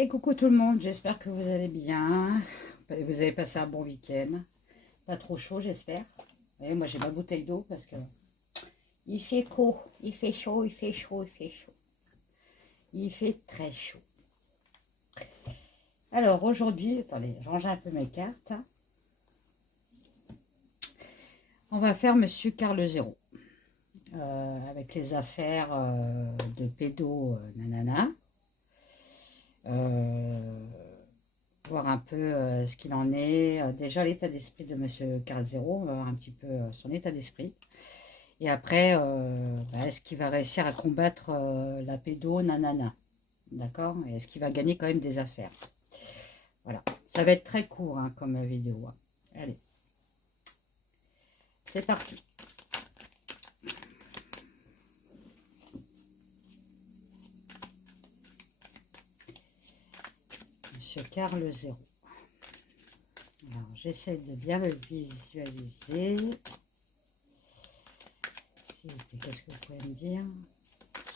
Et coucou tout le monde, j'espère que vous allez bien. Vous avez passé un bon week-end. Pas trop chaud, j'espère. Et moi j'ai ma bouteille d'eau parce que il fait chaud, il fait chaud, il fait chaud, il fait chaud. Il fait très chaud. Alors aujourd'hui, attendez, je range un peu mes cartes. On va faire Monsieur Carl Zéro. Avec les affaires de pédo, nanana. Voir un peu ce qu'il en est. Déjà l'état d'esprit de Monsieur Carl Zéro, on va voir un petit peu son état d'esprit. Et après, est-ce qu'il va réussir à combattre la pédo, nanana. D'accord. Et est-ce qu'il va gagner quand même des affaires. Voilà. Ça va être très court hein, comme vidéo. Hein. Allez. C'est parti. Monsieur Carl Zéro. Alors, j'essaie de bien le visualiser. Qu'est-ce que vous pouvez me dire,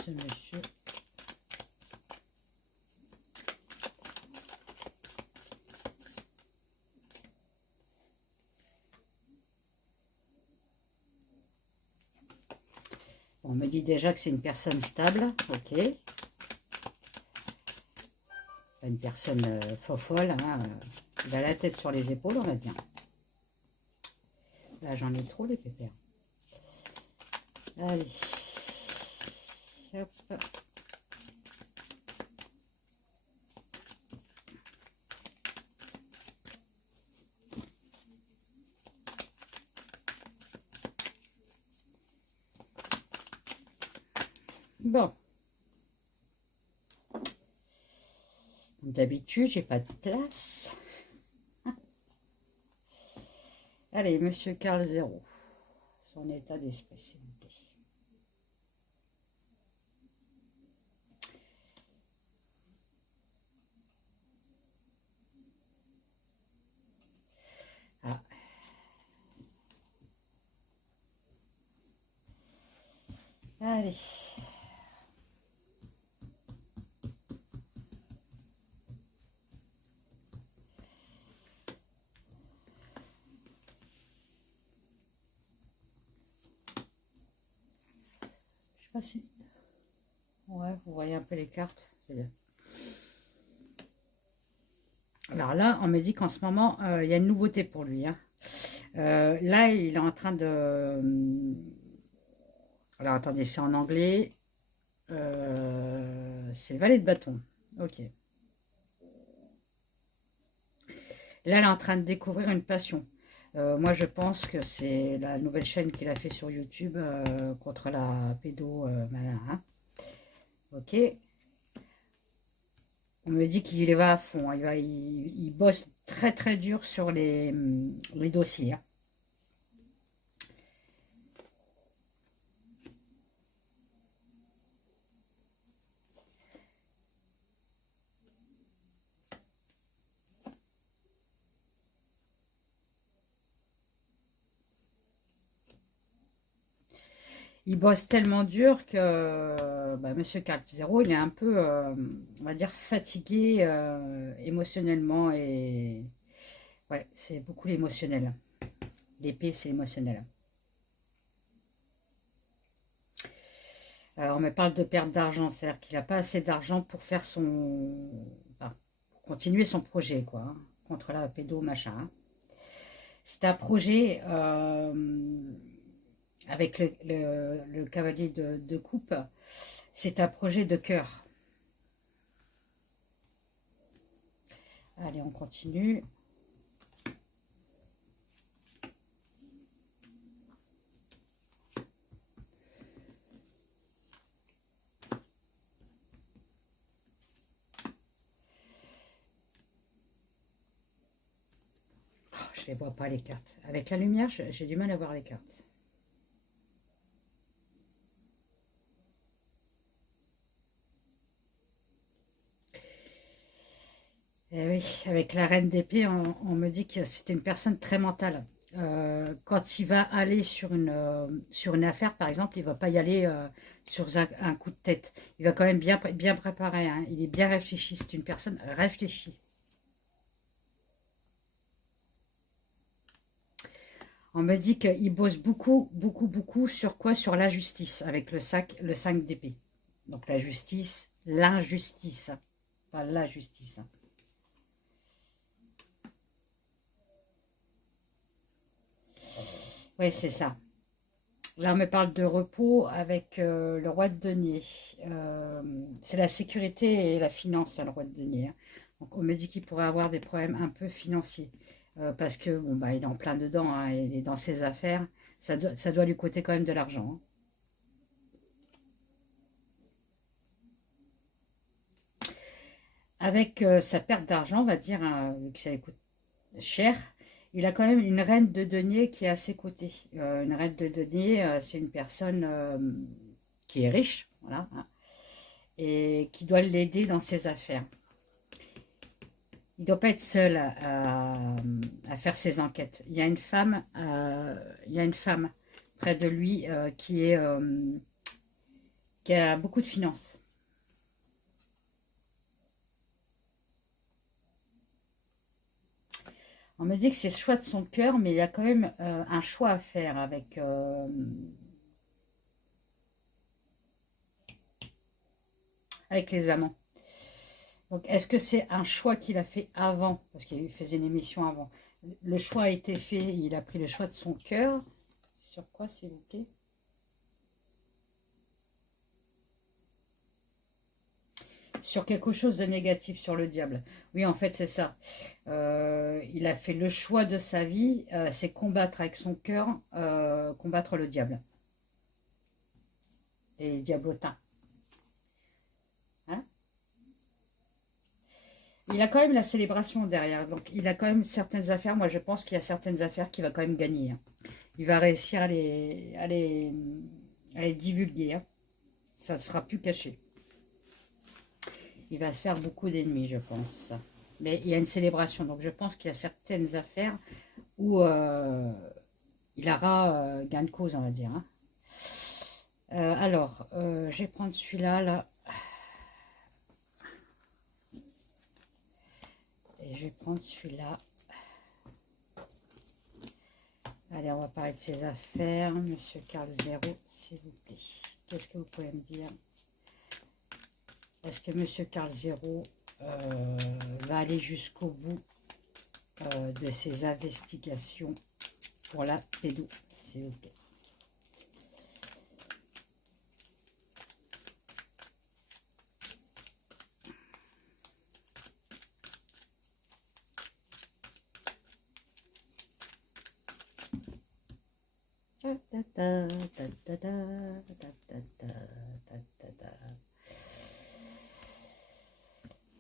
ce monsieur? On me dit déjà que c'est une personne stable, ok. Pas une personne fofolle, hein, il a la tête sur les épaules, on va dire. Là, j'en ai trop, les pépères. Allez. Hop. Bon. Comme d'habitude, j'ai pas de place. Allez, Monsieur Carl Zéro. Son état d'esprit, s'il vous plaît. Ah. Allez. Je sais pas si... Ouais, vous voyez un peu les cartes. C'est bien. Alors là, on me dit qu'en ce moment, il y a une nouveauté pour lui. Hein. Là, il est en train de... Alors, attendez, c'est en anglais. C'est valet de bâton. Ok. Là, elle est en train de découvrir une passion. Moi, je pense que c'est la nouvelle chaîne qu'il a fait sur YouTube contre la pédo. Hein. Ok. On me dit qu'il y va à fond. Hein. Il bosse très très dur sur les dossiers. Hein. Il bosse tellement dur que Monsieur Carl Zero, il est un peu, on va dire, fatigué émotionnellement. Et ouais, c'est beaucoup l'émotionnel. L'épée, c'est émotionnel. Alors, on me parle de perte d'argent, c'est-à-dire qu'il n'a pas assez d'argent pour faire son... Enfin, pour continuer son projet, quoi, hein, contre la pédo, machin. Hein. C'est un projet avec le cavalier de coupe, c'est un projet de cœur. Allez, on continue. Je ne les vois pas les cartes. Avec la lumière, j'ai du mal à voir les cartes. Et oui, avec la reine d'épée, on me dit que c'était une personne très mentale. quand il va aller sur une affaire, par exemple, il ne va pas y aller sur un coup de tête. Il va quand même bien préparer, hein. Il est bien réfléchi. C'est une personne réfléchie. On me dit qu'il bosse beaucoup sur quoi? Sur la justice, avec le 5 d'épée. Donc la justice, l'injustice, hein. Pas la justice, hein. Oui, c'est ça. Là, on me parle de repos avec le roi de denier. C'est la sécurité et la finance, hein, le roi de denier, hein. Donc, on me dit qu'il pourrait avoir des problèmes un peu financiers. Parce que, bon, bah, il est en plein dedans, hein, il est dans ses affaires. Ça doit lui coûter quand même de l'argent, hein. Avec sa perte d'argent, on va dire, hein, vu que ça lui coûte cher, il a quand même une reine de denier qui est à ses côtés. Une reine de denier, c'est une personne qui est riche, voilà, hein, et qui doit l'aider dans ses affaires. Il ne doit pas être seul à faire ses enquêtes. Il y a une femme près de lui qui a beaucoup de finances. On me dit que c'est le choix de son cœur, mais il y a quand même un choix à faire avec les amants. Donc, est-ce que c'est un choix qu'il a fait avant? Parce qu'il faisait une émission avant. Le choix a été fait, il a pris le choix de son cœur. Sur quoi, s'il vous plaît? Sur quelque chose de négatif, sur le diable. Oui, en fait, c'est ça. Il a fait le choix de sa vie, c'est combattre avec son cœur, combattre le diable. Et diablotin. Hein. Il a quand même la célébration derrière. Donc, il a quand même certaines affaires. Moi, je pense qu'il y a certaines affaires qu'il va quand même gagner, hein. Il va réussir à les divulguer, hein. Ça ne sera plus caché. Il va se faire beaucoup d'ennemis, je pense. Mais il y a une célébration. Donc, je pense qu'il y a certaines affaires où il aura gain de cause, on va dire, hein. Alors, je vais prendre celui-là, là. Et je vais prendre celui-là. Allez, on va parler de ses affaires. Monsieur Carl Zéro, s'il vous plaît. Qu'est-ce que vous pouvez me dire? Est-ce que Monsieur Carl Zéro va aller jusqu'au bout de ses investigations pour la pédo, s'il vous plaît?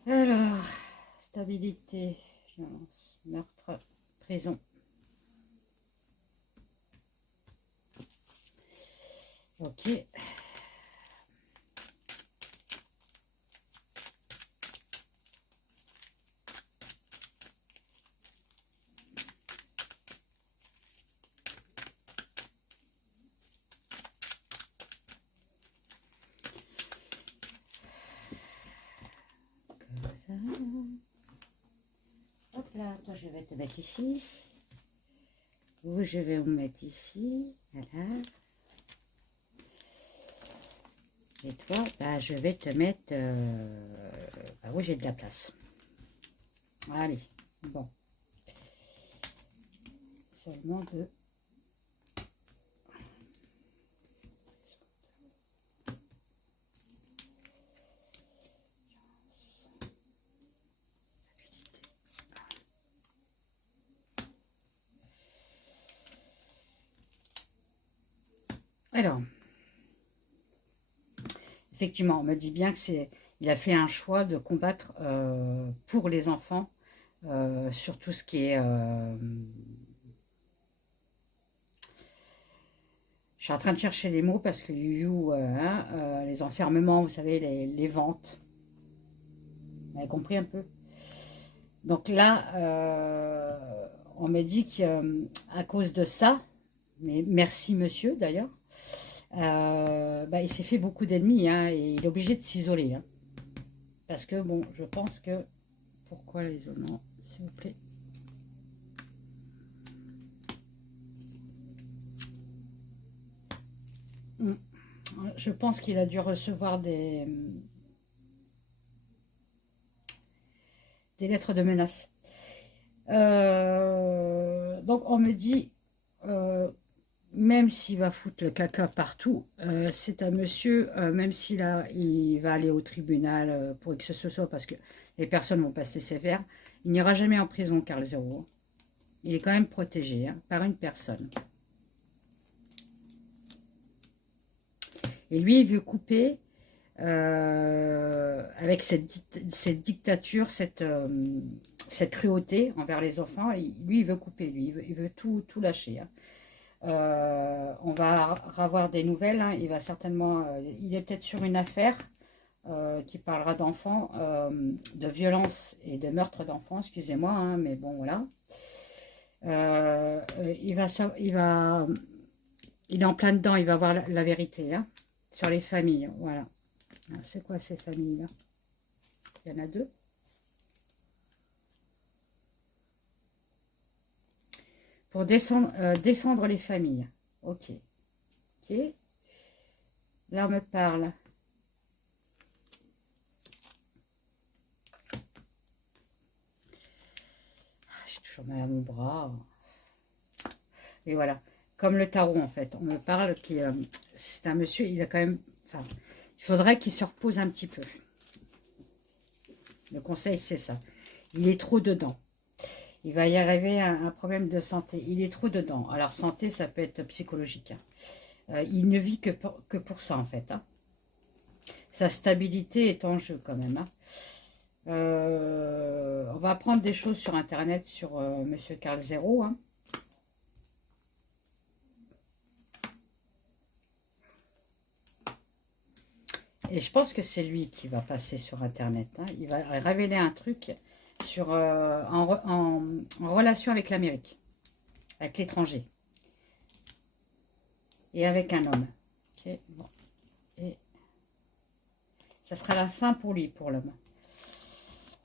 Alors, stabilité, violence, meurtre, prison. Ok. Hop là, toi je vais te mettre ici. Vous, je vais vous mettre ici. Voilà. Et toi, bah, je vais te mettre... bah oui, j'ai de la place. Allez, bon. Seulement deux. Alors, effectivement, on me dit bien que il a fait un choix de combattre pour les enfants sur tout ce qui est... je suis en train de chercher les mots parce que hein, les enfermements, vous savez, les ventes. Vous avez compris un peu? Donc là, on me dit qu'à cause de ça, mais merci monsieur d'ailleurs, bah, il s'est fait beaucoup d'ennemis, hein, et il est obligé de s'isoler. Hein, parce que, bon, je pense que... Pourquoi l'isolement, s'il vous plaît? Je pense qu'il a dû recevoir des lettres de menace. Donc on me dit, même s'il va foutre le caca partout, c'est un monsieur, même il va aller au tribunal pour que ce soit, parce que les personnes vont pas se laisser faire, il n'ira jamais en prison, Karl Zéro. Il est quand même protégé, hein, par une personne. Et lui, il veut couper avec cette dictature, cette cruauté envers les enfants. Lui, il veut couper, il veut tout lâcher. Hein. On va avoir des nouvelles. Hein. Il va certainement, il est peut-être sur une affaire qui parlera d'enfants, de violence et de meurtre d'enfants. Excusez-moi, hein, mais bon, voilà. Il est en plein dedans. Il va voir la vérité. Hein. Sur les familles, voilà. C'est quoi ces familles-là? Il y en a deux. Pour défendre les familles. Ok. Ok. Là, on me parle. J'ai toujours mal à mon bras. Et voilà. Comme le tarot, en fait. On me parle qui c'est un monsieur, il a quand même... Enfin, il faudrait qu'il se repose un petit peu. Le conseil, c'est ça. Il est trop dedans. Il va y arriver un problème de santé. Il est trop dedans. Alors, santé, ça peut être psychologique. Hein. Il ne vit que pour ça, en fait. Hein. Sa stabilité est en jeu, quand même. Hein. On va apprendre des choses sur Internet sur Monsieur Karl Zéro. Hein. Et je pense que c'est lui qui va passer sur Internet. Hein. Il va révéler un truc sur, en relation avec l'Amérique, avec l'étranger. Et avec un homme. Okay, bon. Et ça sera la fin pour lui, pour l'homme.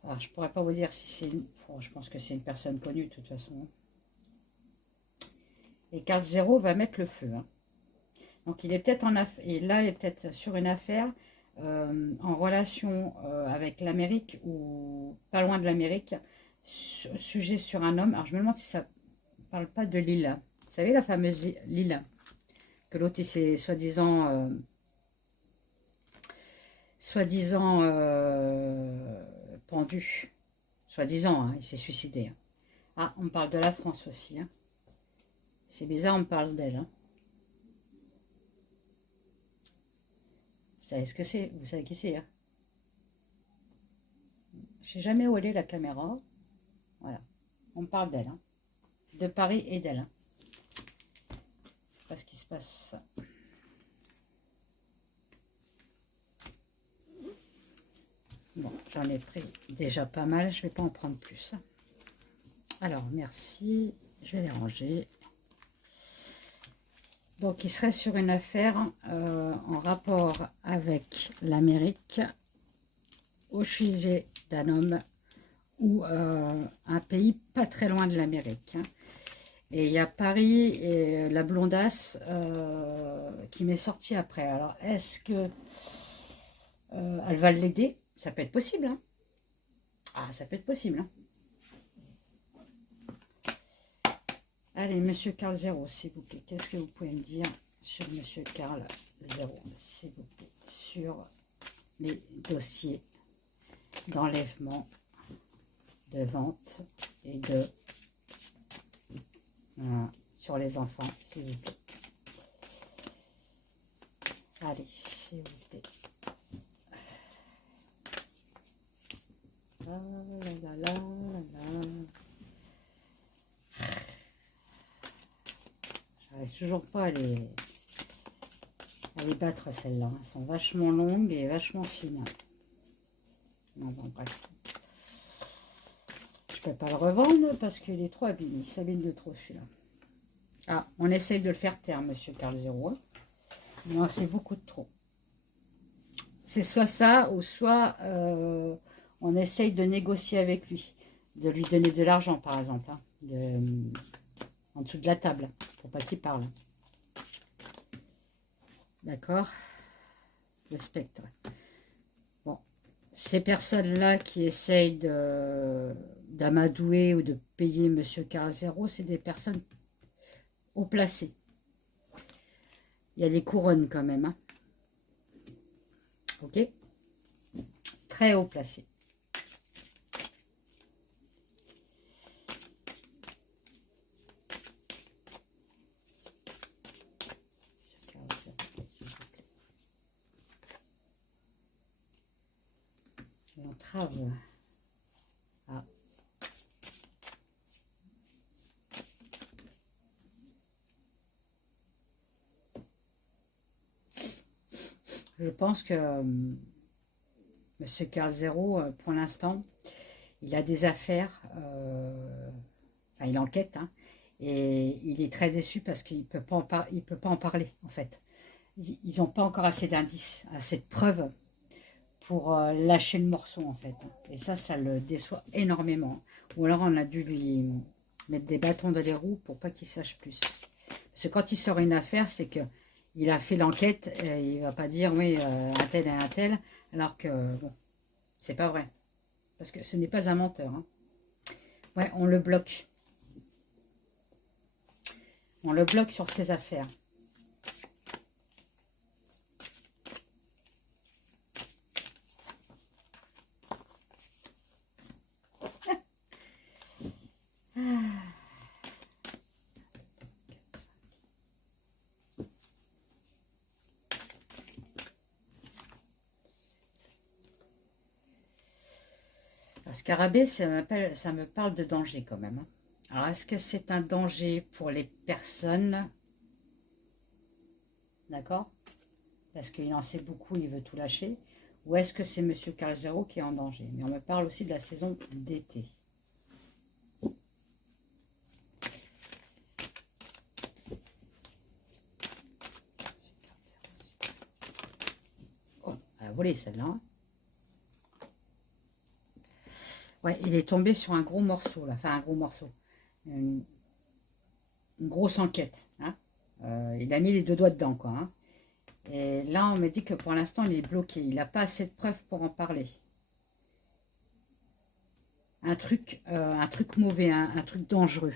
Alors, je ne pourrais pas vous dire si c'est... Bon, je pense que c'est une personne connue, de toute façon. Et Karl Zéro va mettre le feu. Hein. Donc, il est peut-être en affaire... Et là, il est peut-être sur une affaire... en relation avec l'Amérique ou pas loin de l'Amérique, sujet sur un homme. Alors je me demande si ça ne parle pas de Lila. Vous savez la fameuse Lila que l'autre il s'est soi-disant pendu. Soi-disant, hein, il s'est suicidé. Hein. Ah, on parle de la France aussi. Hein. C'est bizarre, on parle d'elle. Hein. Vous savez ce que c'est? Vous savez qui c'est? Hein? Je sais jamais où elle est la caméra. Voilà. On parle d'elle. Hein. De Paris et d'elle. Hein. Je sais pas ce qui se passe. Bon, j'en ai pris déjà pas mal. Je vais pas en prendre plus. Alors, merci. Je vais les ranger. Donc, il serait sur une affaire en rapport avec l'Amérique au sujet d'un homme ou un pays pas très loin de l'Amérique. Hein. Et il y a Paris et la blondasse qui m'est sortie après. Alors, est-ce que elle va l'aider? Ça peut être possible. Hein. Ah, ça peut être possible. Hein. Allez, Monsieur Karl Zéro, s'il vous plaît. Qu'est-ce que vous pouvez me dire sur Monsieur Karl Zéro, s'il vous plaît, sur les dossiers d'enlèvement, de vente et de... sur les enfants, s'il vous plaît. Allez, s'il vous plaît. La, la, la, la, la. J'arrive toujours pas à les battre, celles-là. Elles sont vachement longues et vachement fines. Non, bon, bref. Je ne vais pas le revendre parce qu'il est trop abîmé. Il s'abîme de trop celui-là. Ah, on essaye de le faire taire, monsieur Carl Zero. Non, c'est beaucoup de trop. C'est soit ça, ou soit on essaye de négocier avec lui. De lui donner de l'argent, par exemple. Hein, en dessous de la table. Pour pas qu'il parle. D'accord? Le spectre. Bon. Ces personnes-là qui essayent d'amadouer ou de payer monsieur Carl Zero, c'est des personnes haut placées. Il y a des couronnes quand même. Hein. Ok? Très haut placé. L'entrave. Ah. Je pense que monsieur Carl Zero, pour l'instant, il a des affaires, enfin, il enquête, hein, et il est très déçu parce qu'il peut pas en parler, en fait. Ils n'ont pas encore assez d'indices, assez de preuves pour lâcher le morceau, en fait. Et ça le déçoit énormément. Ou alors on a dû lui mettre des bâtons dans les roues pour pas qu'il sache plus. Parce que quand il sort une affaire, c'est que il a fait l'enquête, et il va pas dire oui, un tel et un tel, alors que bon, c'est pas vrai. Parce que ce n'est pas un menteur. Hein. Ouais, on le bloque. On le bloque sur ses affaires. Scarabée, ça me parle de danger quand même. Hein. Alors, est-ce que c'est un danger pour les personnes? D'accord? Parce qu'il en sait beaucoup, il veut tout lâcher. Ou est-ce que c'est monsieur Carl Zero qui est en danger? Mais on me parle aussi de la saison d'été. Oh, elle a volé celle-là. Hein. Ouais, il est tombé sur un gros morceau, là. Enfin, un gros morceau. Une grosse enquête. Hein. Il a mis les deux doigts dedans, quoi. Hein. Et là, on me dit que pour l'instant, il est bloqué. Il n'a pas assez de preuves pour en parler. Un truc mauvais, un truc dangereux.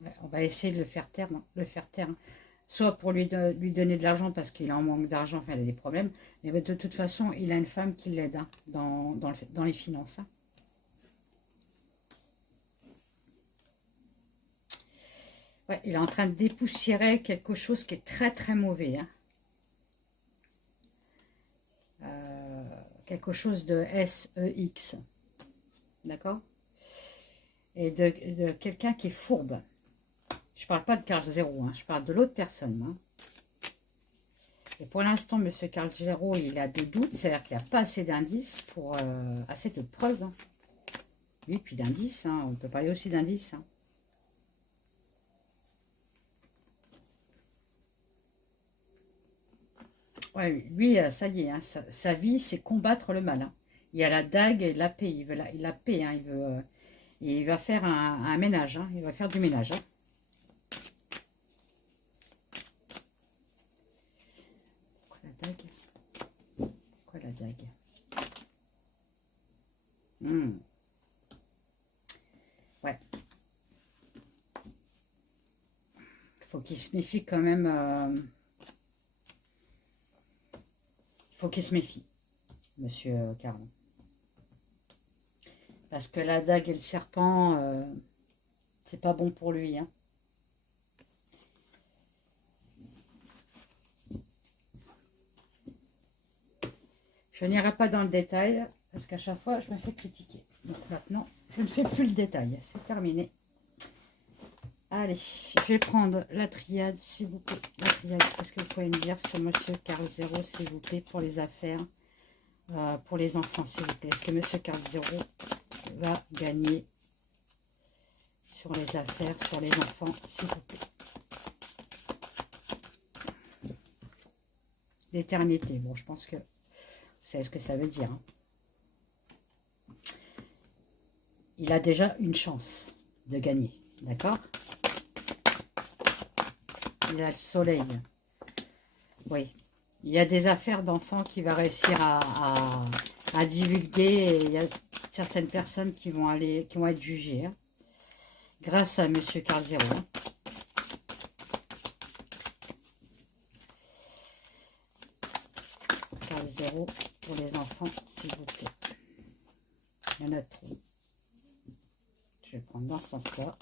Ouais, on va essayer de le faire taire, hein, hein. Soit pour lui donner de l'argent parce qu'il en manque d'argent, enfin il a des problèmes, mais de toute façon, il a une femme qui l'aide hein, dans les finances. Hein. Ouais, il est en train de dépoussiérer quelque chose qui est très très mauvais. Hein. Quelque chose de SEX. D'accord? Et de quelqu'un qui est fourbe. Je ne parle pas de Carl Zero, hein, je parle de l'autre personne. Hein. Et pour l'instant, M. Carl Zero, il a des doutes, c'est-à-dire qu'il n'y a pas assez d'indices, pour assez de preuves. Hein. Oui, puis d'indices, hein, on peut parler aussi d'indices. Hein. Ouais, lui, ça y est, hein, sa vie, c'est combattre le mal. Hein. Il y a la dague et la paix, il veut la paix, hein, il va faire un ménage, hein, il va faire du ménage. Hein. Pourquoi la dague? Ouais. Faut qu'il se méfie quand même. Faut qu'il se méfie, monsieur Caron. Parce que la dague et le serpent, c'est pas bon pour lui. Hein. Je n'irai pas dans le détail, parce qu'à chaque fois, je me fais critiquer. Donc maintenant, je ne fais plus le détail. C'est terminé. Allez, je vais prendre la triade, s'il vous plaît. La triade, est-ce que vous pouvez me dire sur monsieur Carl Zéro, s'il vous plaît, pour les affaires, pour les enfants, s'il vous plaît. Est-ce que monsieur Carl Zéro va gagner sur les affaires, sur les enfants, s'il vous plaît? L'éternité, bon, je pense que vous savez ce que ça veut dire. Hein. Il a déjà une chance de gagner, d'accord? Il a le soleil. Oui. Il y a des affaires d'enfants qui va réussir à divulguer. Et il y a certaines personnes qui vont être jugées. Hein, grâce à monsieur Carl Zéro. Hein. Carl Zéro pour les enfants, s'il vous plaît. Il y en a trop. Je vais prendre dans ce sens-là.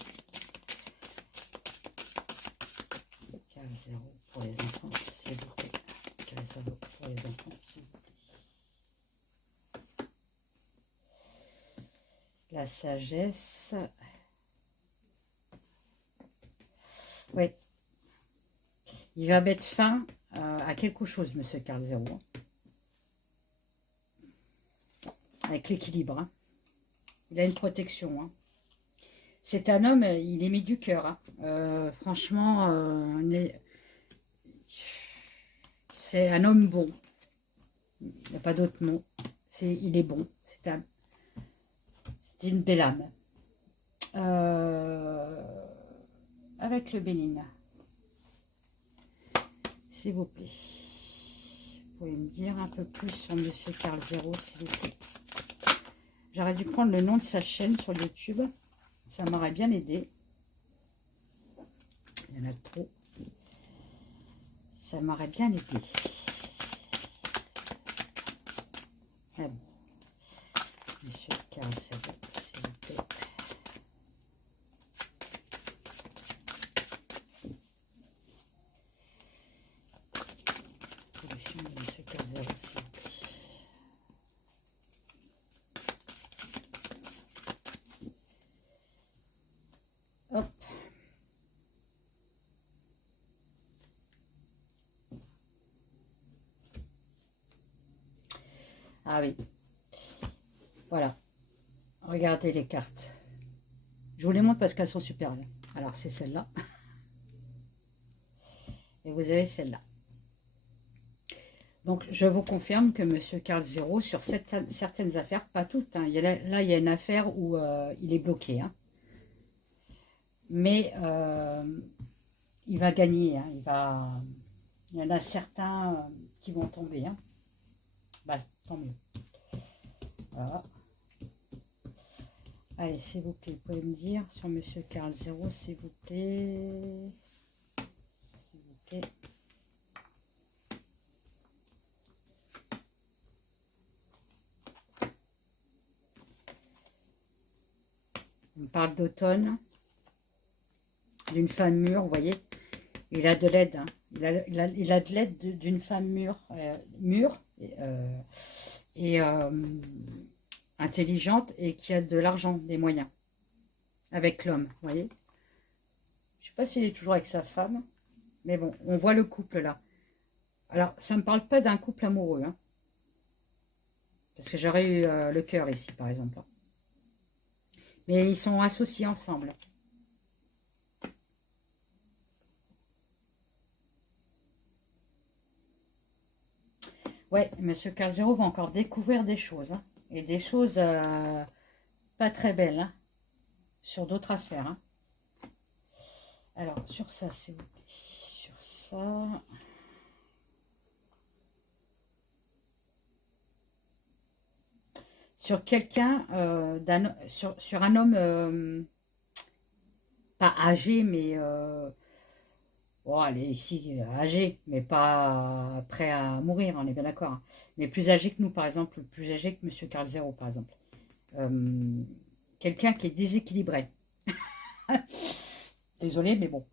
Carl Zéro pour les enfants, s'il vous plaît. Carl Zéro pour les enfants, s'il vous plaît. La sagesse. Oui. Il va mettre fin à quelque chose, monsieur Carl Zéro. Avec l'équilibre. Hein. Il a une protection. Hein. C'est un homme, il est mis du cœur. Hein. Franchement, c'est un homme bon. Il n'y a pas d'autre mot. Il est bon. C'est une belle âme. Avec le Bénin. S'il vous plaît. Vous pouvez me dire un peu plus sur monsieur Carl Zéro, s'il vous plaît. J'aurais dû prendre le nom de sa chaîne sur YouTube. Ça m'aurait bien aidé. Il y en a trop. Ça m'aurait bien aidé. Ah bon. Monsieur Carl Zéro, s'il vous plaît. Solution de monsieur Carl Zéro, s'il vous plaît. Hop. Ah oui. Voilà. Regardez les cartes. Je vous les montre parce qu'elles sont super bien. Alors, c'est celle-là. Et vous avez celle-là. Donc, je vous confirme que monsieur Carl Zéro, sur certaines affaires, pas toutes, hein, là, il y a une affaire où il est bloqué. Hein, mais il va gagner. Hein, il y en a certains qui vont tomber. Hein. Bah, tant mieux. Voilà. Allez, s'il vous plaît, vous pouvez me dire sur monsieur Carl Zéro, s'il vous plaît. S'il vous plaît. On parle d'automne, d'une femme mûre, vous voyez. Il a de l'aide. Hein. Il a de l'aide d'une femme mûre et intelligente et qui a de l'argent, des moyens, avec l'homme, vous voyez. Je ne sais pas s'il est toujours avec sa femme, mais bon, on voit le couple là. Alors, ça ne me parle pas d'un couple amoureux, hein, parce que j'aurais eu le cœur ici, par exemple. Mais ils sont associés ensemble. Ouais, monsieur Carl Zéro va encore découvrir des choses, hein, et des choses pas très belles, hein, sur d'autres affaires. Hein. Alors, sur ça, s'il vous plaît. Sur ça. Sur quelqu'un, sur un homme, pas âgé, mais... bon, allez, ici, âgé, mais pas prêt à mourir, on est bien d'accord. Hein. Mais plus âgé que nous, par exemple, plus âgé que monsieur Carl Zéro, par exemple. Quelqu'un qui est déséquilibré. Désolé, mais bon.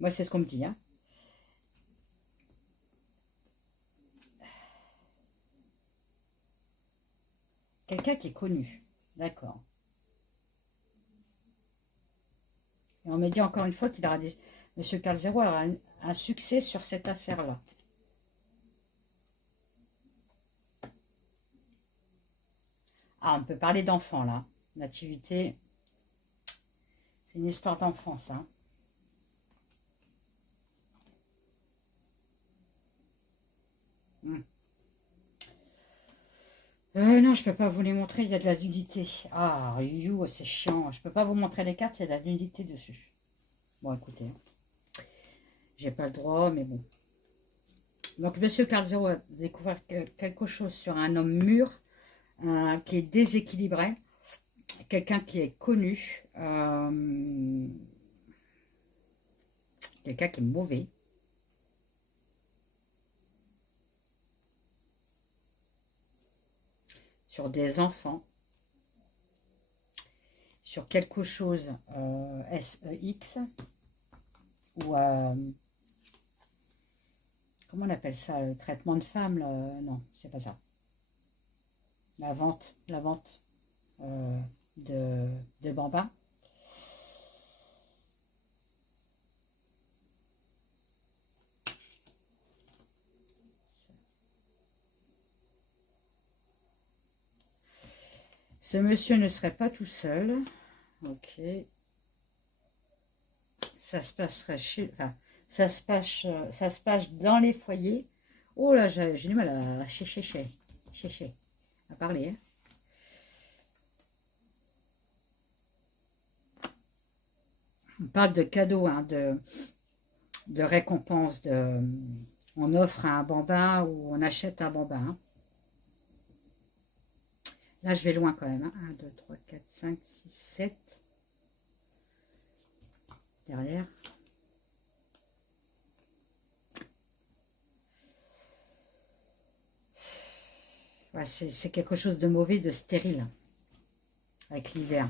Moi, c'est ce qu'on me dit. Hein. Quelqu'un qui est connu. D'accord. Et On me dit encore une fois qu'il aura des... Monsieur Carl Zero aura un succès sur cette affaire-là. Ah, on peut parler d'enfants, là. Nativité, c'est une histoire d'enfance, hein. Non, je peux pas vous les montrer, il y a de la nudité. Ah, you, c'est chiant. Je peux pas vous montrer les cartes, il y a de la nudité dessus. Bon, écoutez, j'ai pas le droit, mais bon. Donc, Monsieur Carl Zero a découvert quelque chose sur un homme mûr, qui est déséquilibré, quelqu'un qui est connu, quelqu'un qui est mauvais. Sur des enfants, sur quelque chose SEX, ou comment on appelle ça, le traitement de femme, là, non, c'est pas ça. La vente de bambins. Ce monsieur ne serait pas tout seul. Ok. Ça se passerait chez... Enfin, ça se passe dans les foyers. Oh là, j'ai du mal à chercher. À parler. Hein. On parle de cadeaux, hein, de récompenses. On offre un bambin ou on achète un bambin. Hein. Là, je vais loin quand même. Hein. 1, 2, 3, 4, 5, 6, 7. Derrière. Ouais, c'est quelque chose de mauvais, de stérile. Avec l'hiver.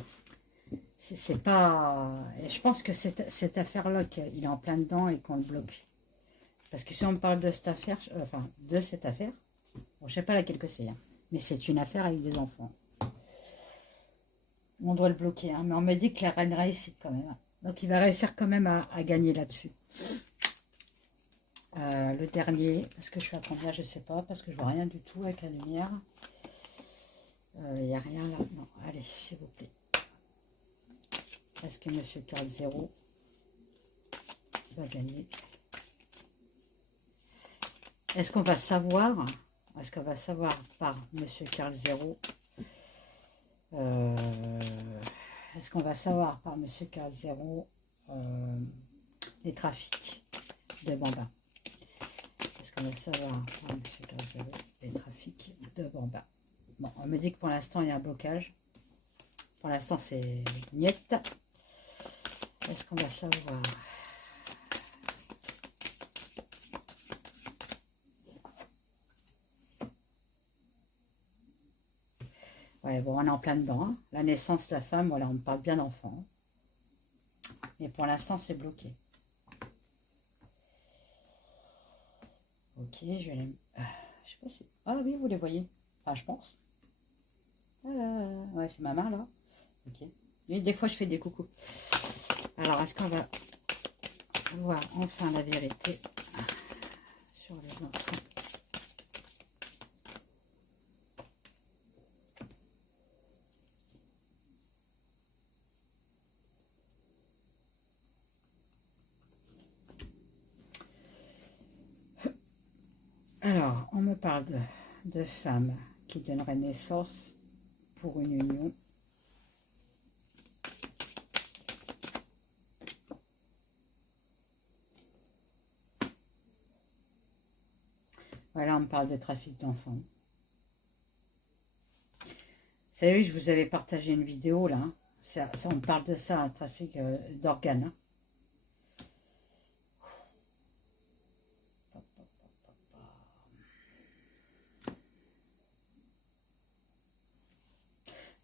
C'est pas... Et je pense que cette affaire-là, il est en plein dedans et qu'on le bloque. Parce que si on me parle de cette affaire, enfin, de cette affaire, bon, je sais pas laquelle que c'est, hein, mais c'est une affaire avec des enfants. On doit le bloquer, hein, mais on me dit que la reine réussit quand même. Hein. Donc il va réussir quand même à gagner là-dessus. Le dernier, est-ce que je suis à combien? Je sais pas, parce que je vois rien du tout avec la lumière. Il n'y a rien là. Non, allez, s'il vous plaît. Est-ce que Monsieur Carl Zero va gagner? Est-ce qu'on va savoir? Est-ce qu'on va savoir par Monsieur Carl Zero? Est-ce qu'on va savoir par Monsieur Carl Zero les trafics de bambins? Est-ce qu'on va savoir par Monsieur Carl Zero les trafics de bambins? Bon, on me dit que pour l'instant il y a un blocage. Pour l'instant c'est niette. Est-ce qu'on va savoir? Ouais, bon, on est en plein dedans. Hein. La naissance de la femme, voilà, on parle bien d'enfant. Mais pour l'instant, c'est bloqué. Ok, je vais les... je sais pas si... Ah oui, vous les voyez. Enfin, je pense. Ouais, c'est ma main, là. Ok. Et des fois, je fais des coucous. Alors, est-ce qu'on va voir enfin la vérité sur les enfants? Alors, on me parle de femmes qui donneraient naissance pour une union. Voilà, on me parle de trafic d'enfants. Vous savez, je vous avais partagé une vidéo, là. Hein. On me parle de ça, un trafic d'organes. Hein.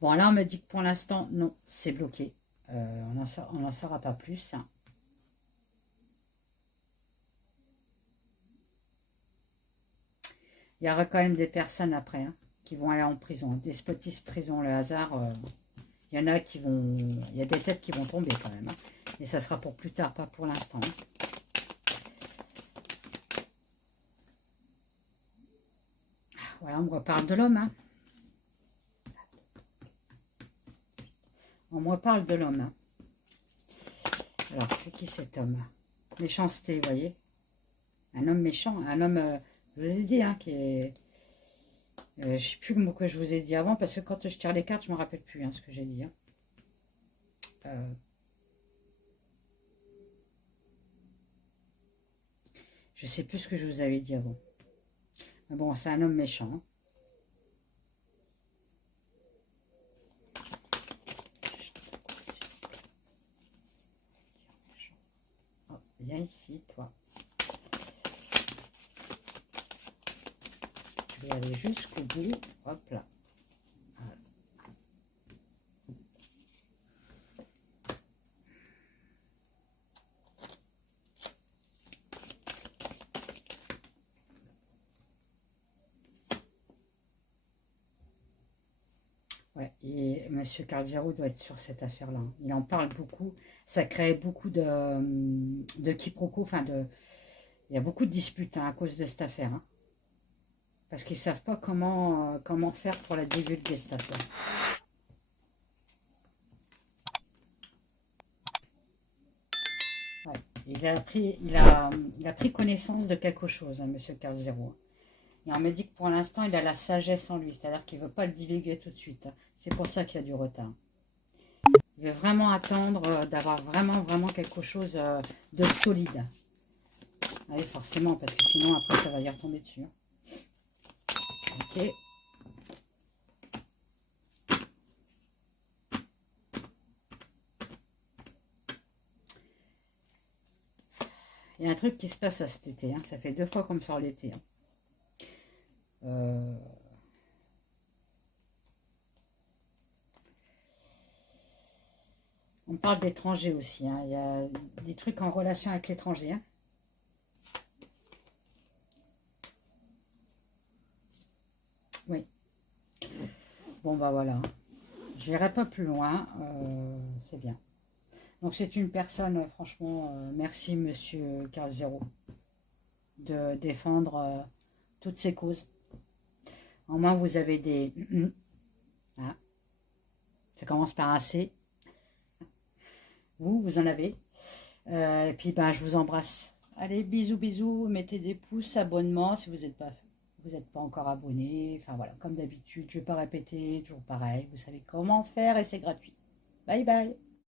Bon, là, on me dit que pour l'instant, non, c'est bloqué. On n'en saura pas plus. Hein. Il y aura quand même des personnes après hein, qui vont aller en prison. Despotisme, prison, le hasard. Il y en a qui vont... Il y a des têtes qui vont tomber quand même. Hein. Et ça sera pour plus tard, pas pour l'instant. Voilà, on me reparle de l'homme. Hein. On me reparle de l'homme. Hein. Alors, c'est qui cet homme? Méchanceté, vous voyez? Un homme méchant, un homme, je vous ai dit, hein, qui est... je ne sais plus le mot que je vous ai dit avant, parce que quand je tire les cartes, je ne me rappelle plus hein, ce que j'ai dit. Hein. Je ne sais plus ce que je vous avais dit avant. Mais bon, c'est un homme méchant. Hein. Oh, viens ici, toi. Je vais aller jusqu'au bout. Hop là. Voilà. Ouais, et M. Carl Zero doit être sur cette affaire-là. Hein. Il en parle beaucoup. Ça crée beaucoup de quiproquos. Enfin, il y a beaucoup de disputes hein, à cause de cette affaire. Hein. Parce qu'ils ne savent pas comment faire pour la divulguer, cette affaire. Ouais. Il a pris connaissance de quelque chose, hein, M. Carl Zero. Et on me dit que pour l'instant, il a la sagesse en lui. C'est-à-dire qu'il ne veut pas le divulguer tout de suite. Hein. C'est pour ça qu'il y a du retard. Il veut vraiment attendre d'avoir vraiment quelque chose de solide. Oui, forcément, parce que sinon, après, ça va y retomber dessus. Hein. Ok. Il y a un truc qui se passe à cet été. Hein. Ça fait 2 fois qu'on me sort l'été. Hein. On parle d'étrangers aussi. Hein. Il y a des trucs en relation avec l'étranger. Hein. Oui. Bon, bah voilà. Je n'irai pas plus loin. C'est bien. Donc, c'est une personne, franchement, merci, monsieur Carl Zero, de défendre toutes ces causes. Au moins, vous avez des... Hein. Ça commence par un C. Vous en avez. Et puis, ben, je vous embrasse. Allez, bisous, bisous. Mettez des pouces, abonnement si vous n'êtes pas encore abonné. Enfin, voilà, comme d'habitude, je ne vais pas répéter, toujours pareil. Vous savez comment faire et c'est gratuit. Bye, bye.